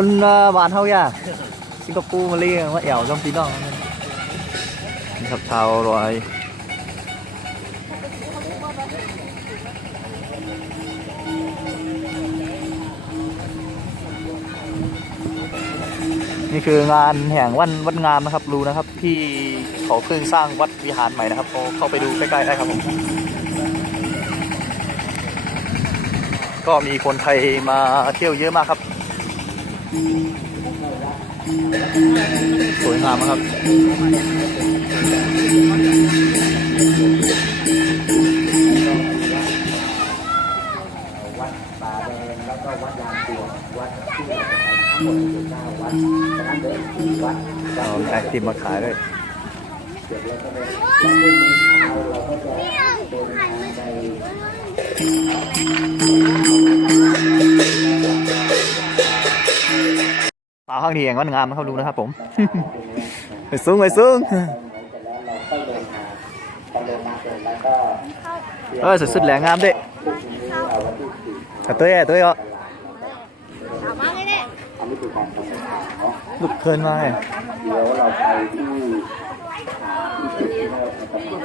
คนบ้านเฮาย่าสิงคโปร์มาเลี้ยงมาแอวจอมพี่น้องนี่ครับชาวรอยนี่คืองานแห่งวันวัดงามนะครับรู้นะครับ ที่เขาเพิ่งสร้างวัดวิหารใหม่นะครับเข้าไปดูใกล้ๆได้ครับผมก็มีคนไทยมาเที่ยวเยอะมากครับ สวยงามครับวัดป่าแดงแล้วก็วัดลานตัววัดที่เราจะไปทั้งหมดคือเก้าวัดฉะนั้นเดินที่วัดวัดเอาที่ไอติมมาขายด้วยเสร็จแล้วก็ไปวันนี้เช้าเราก็จะเดินทางไป สาวข้างดีอย่างงดงามนะครับดูนะครับผม ไปสูงไปสูงเสร็จแล้วเราก็เดินทางพอเดินมาเสร็จแล้วก็เออสุดๆแหลงงามเด้พรุ่งนี้เราวันที่สี่กระตุ้ยอะตุ้ยอะอันนี้คือการกำหนดทางเนาะลุกเคินมาเลยเดี๋ยวเราไปที่ที่จุดที่เรา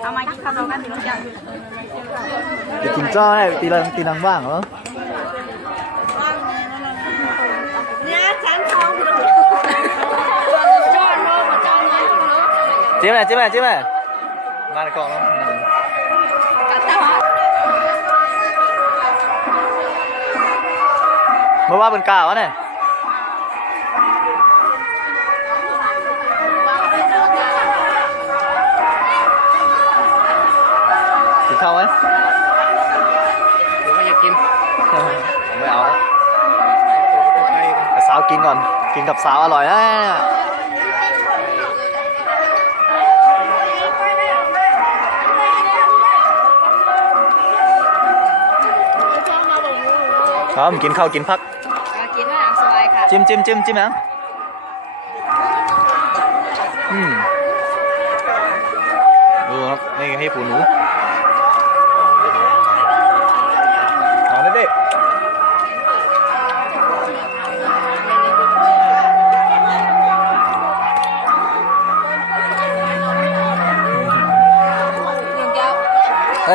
เอาละเอาละตั้งมาไม่มีจมมาในกล้องเราแข็งโอ้มีผักน้ำเยอะแน่เอามากินข้าวเรากันสิลูกจ้าไปกินจ้อแน่ตีลังตีลังบ้างเหรอเนี่ยฉันทองจิ้มไหมจิ้มไหมจิ้มไหมมาในกล้องแล้วกัดตาเมื่อว่าเป็นกาวะเนี่ย กินข้าวไหมผมก็อยากกินไม่เอาแล้วให้สาวกินก่อน กินกับสาวอร่อยนะเนี่ยครับกินข้าวกินพักกินอาหารสบายค่ะจิ้มจิ้มจิ้มจิ้มนะอืมดูครับนี่ให้ปูหนู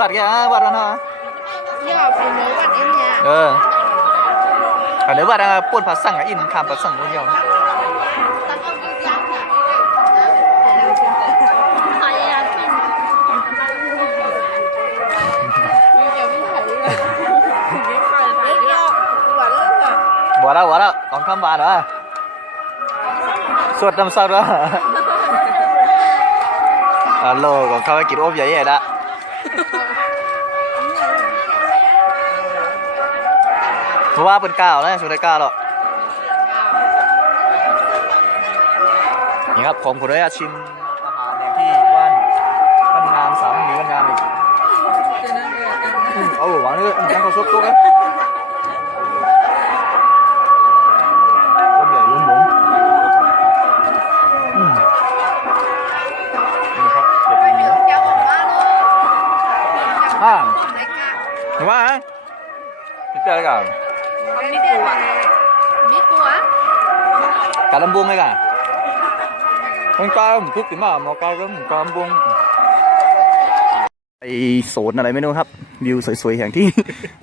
มันเลยที่วัดแกอะวัดแล้วนะย่อเป็นเนื้อวัดเอ็มเนี่ยเอออันเดี๋ยววัดอะป่วนผัดสั่งอะอินคำผัดสั่งคนเดียวใครอยากกินมีเดี๋ยวไม่ถ่ายเลยไม่ถ่ายถ่ายเยอะหวานเลยค่ะบ่แล้วบ่แล้วของคำบานเหรอสวดน้ำซอสเหรอฮัลโหลของเขาไปกินโอบใหญ่ๆละ เพราะว่าเป็นก้าวนะสุดท้ายก้าวหรอกนี่ครับผมขออนุญาตชิมอาหารอย่างที่ว่านว่านงามสามหรือว่านงามอีกอืมเอาหวานเลยนั่งเขาซุปตุ๊กเลย มันกาลำทุกสิ่งมากมากาลำกาลำบุงไอโซนอะไรไม่รู้ครับ วิวสวยๆอย่างที่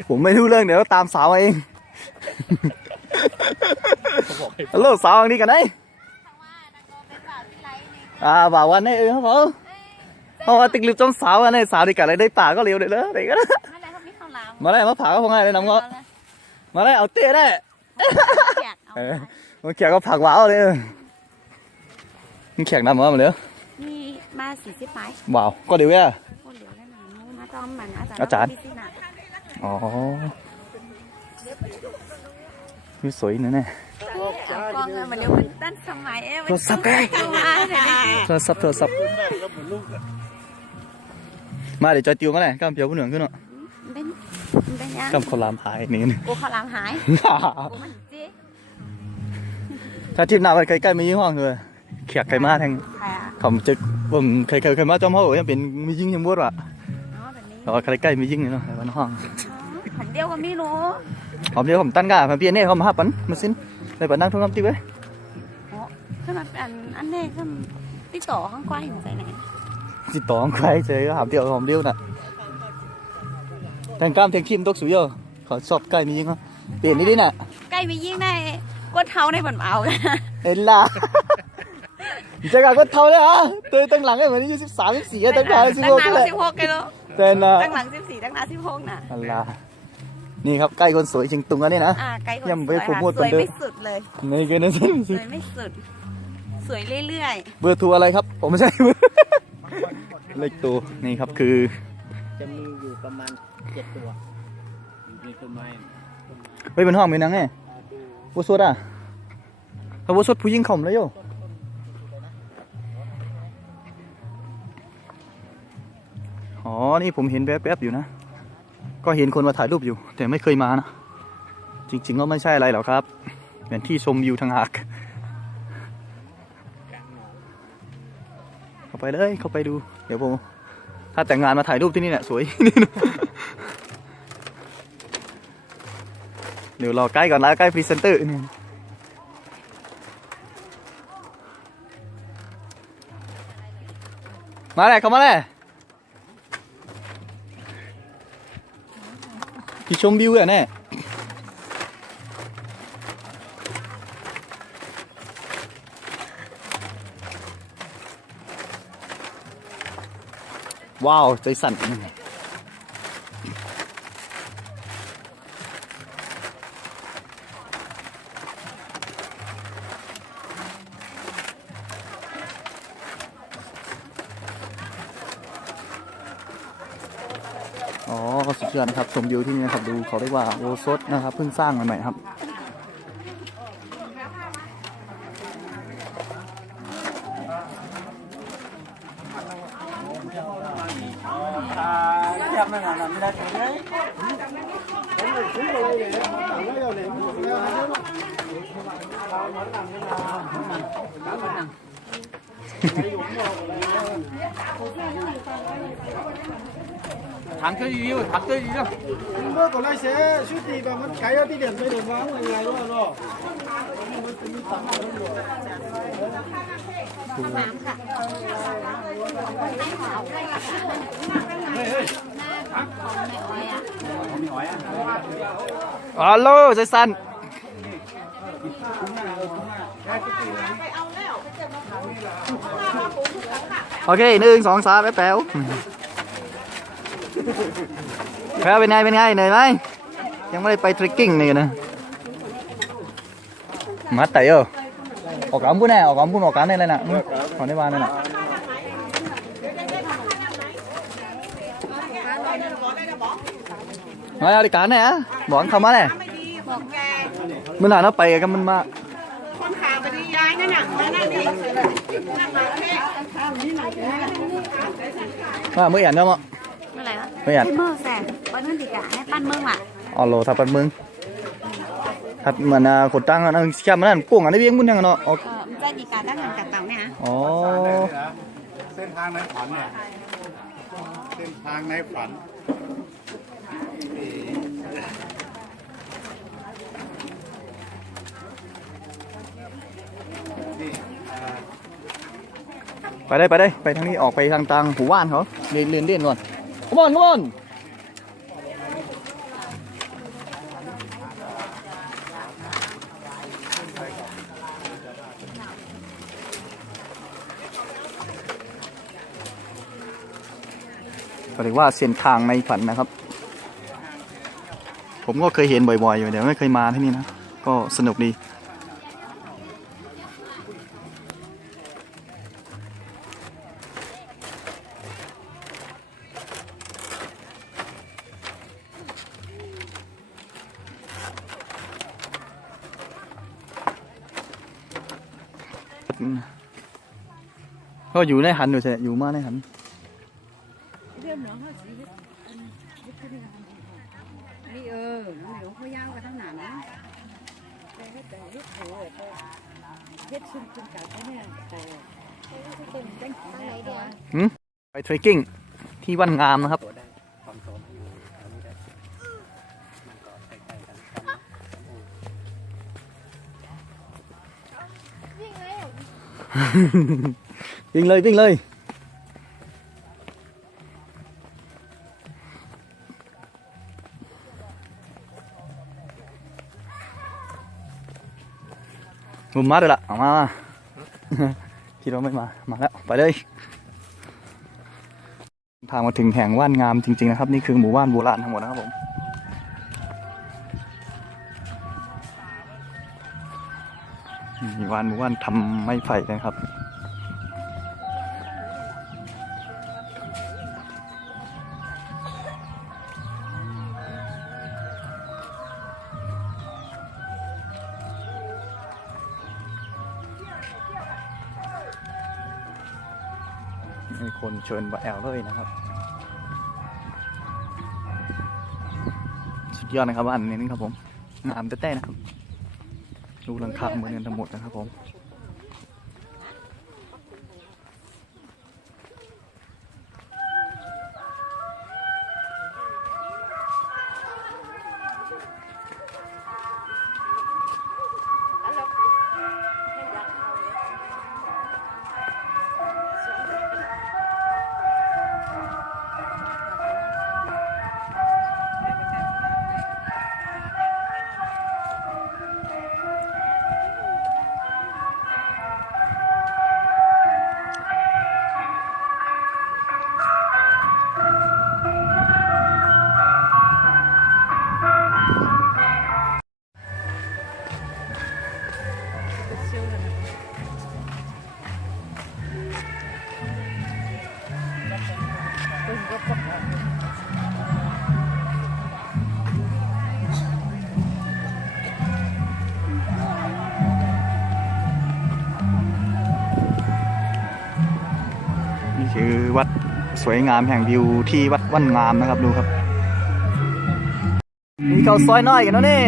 ผมไม่รู้เรื่องเดี๋ยวตามสาวมาเองฮัลโหลสาวอันนี้กันไหนอ่าบ่าววันนี้เออครับผมเพราะว่าติดลืมจ้องสาวอันนี้สาวดีกันเลยได้ป่าก็เร็วเลยเลยเด็กก็นั่นแหละครับพี่ข้าวหลามมาเลยมาผ่าก็พงไงเลยน้ำก็มาเลยเอาเตะได้อยากเอาเออมันแขกก็ผักว้าวเลย มันแขกนำมาหมดเลยมีมาสี่สิบไม้ว้าวก็เดี๋ยวอะโอ้เหลือแล้วนะนู้นนะจอมมันอาจารย์อาจารย์พี่สินะอ๋อมีสวยนะเนี่ยเอากล้องเอามาเร็วเป็นด้านสมัยเอ้ยโทรศัพท์ไงมาเดี๋ยวนี้โทรศัพท์โทรศัพท์มาเดี๋ยวจอยติวมาเลยกำเปียวผู้เหนืองขึ้นเนาะเป็นเป็นยังกำขาวหลามหายนี่นึงโอ้ข้าวหลามหายโอ้มันเจ๊ถ้าทิพย์หน้าไปใกล้ๆมียี่ห้อเลย เขียกไก่มาแทงใครอะผมจะผมเคยเคยเคยมาจอมเขายังเป็นมียิงยังบวชว่ะอ๋อแบบนี้แต่ว่าใกล้ๆมียิงเลยเนาะในบ้านห้องหันเดียวก็ไม่รู้ผมเดี๋ยวผมตั้งกาผมเปลี่ยนเนี่ยเขามาหับปันมาสิ้นในปันนั่งทุ่งคำติ๊กไว้ขึ้นมาอันอันนี้ขึ้นติดต่อข้างกว้างอยู่ใจไหนติดต่อของใครเจอก็หามเดียวผมเดียวน่ะแต่งกล้ามเทียงคิมตกสุยเยอะขอชอบใกล้มียิงเขาเปลี่ยนนี่ดิน่ะใกล้ไปยิ่งได้กดเท้าในบันเอากันเอ็นล่ะ จะกาก็เท่าเลยฮะเตยตั้งหลังไอ้เหมือนอายุสิบสามสิบสี่ตั้งหลังสิบตั้งหกหน้าเลยสิบหกกิโลเต้นนะตั้งหลังสิบสี่ตั้งหน้าสิบหกน่ะ อัลลานี่ครับใกล้คนสวยจริงตุงอันนี้นะ อ่าไกลคนยังไม่สวยโปรโมทค่ะสวยเหมือนเดิม ไม่สุดเลยในเกณฑ์นั้นสวยไม่สุด สวยเรื่อยเบอร์โทัวอะไรครับ ผมไม่ใช่เบอร์เลขตัวนี่ครับคือ จะมีอยู่ประมาณเจ็ดตัวอยู่ในต้นไม้ไปเป็นห้องมีนังไงวัวสดอะถ้าวัวสดผู้หญิงข่มเลยโย อ๋อ นี่ผมเห็นแป๊บๆอยู่นะ ก็เห็นคนมาถ่ายรูปอยู่ แต่ไม่เคยมานะ จริงๆก็ไม่ใช่อะไรหรอกครับเป็นที่ชมวิวทางหากเข้าไปเลยเข้าไปดู เดี๋ยวผม ถ้าแต่งงานมาถ่ายรูปที่นี่เนี่ยสวย เดี๋ยวรอใกล้ก่อนนะใกล้พรีเซนเตอร์นี่มาเลยเข้ามาเลย ที่ชมวิวอะแน่ว้าว ใจสั่น อนะครับชมวิวที่นี่นะครับดูเขาเรียกว่าโอซดนะครับเพิ่งสร้างใหม่ๆครับ ถามเจ้าวิวถามเจ้าวิวเมื่อก่อนไล่เสียชุดตีแบบมันไกลเอาที่เด่นไปเด่นวางยังไงวะเนาะฮัลโหลใจสั่นโอเคหนึ่งสองสามแป๊บแป๊ว แป๊วเป็นไงเป็นไงเหนื่อยไหมยังไม่ได้ไปทริกกิ้งเลยนะมัดไต่เออออกกำปุ้นแน่ออกกำปุ้นออกกันได้เลยนะอืมขอได้บ้านเลยนะมาเอาดิการเนี่ยอะบอกเขามาเลยมันหนา nó ไปกันมันมาคนขาไปดีย้ายนั่นน่ะมานั่งนี่นั่งมาแค่ มาเมื่อยันเนาะมั้งเมื่อ ไหร่วะเมื่อยันที่เมื่อแสนวันนั้นติกะให้ปั้นเมืองอะอ๋อโลทับปันมึงทัดเหมือนอ่าขดตั้งอะนั่งแค่มันนั่นกุ้งอันนี้เบี้ยงมุ้นยังเนาะอ๋อเออมันใจดีกาตั้งหันกับเต่าเนี่ยนะอ๋อเส้นทางในฝันเนี่ยเส้นทางในฝันไปได้ไปได้ไปทางนี้ออกไปทางตังหูว่านเขาเรียนเรียนเด่นก่อน Come on, come on. เรียกว่าเส้นทางในฝันนะครับ ผมก็เคยเห็นบ่อยๆอยู่แต่ไม่เคยมาที่นี่นะ ก็สนุกดี ก็อยู่ในหันอยู่ใช่อยู่มาในหันนี่เออหนูเขาย่างกันทั้งหนานะแต่ให้แต่เฮ็ดโถแต่เฮ็ดชุมชุมกับเนี่ยแต่เป็นจังไหนเดียวหืมไปเทรคกิ้งที่วันงามนะครับวิ่งเลย วิ่งเลยมุมมาเลยละเอามา คิดว่าไม่มา มาแล้ว ไปเลยทามาถึงแห่งว่านงามจริง ๆ นะครับ นี่คือหมู่บ้านโบราณทั้งหมดนะครับผม มีว่านหมู่บ้านทำไม้ไผ่นะครับ ชวนบ่แอลเลยนะครับ สุดยอดนะครับอันนี้ครับผมงามเต้ๆนะครับดูหลังคาเหมือนกันทั้งหมดนะครับผม นี่คือวัดสวยงามแห่งวิวที่วัดว่านงามนะครับดูครับ มีเขาซอยน้อยกันแล้วนี่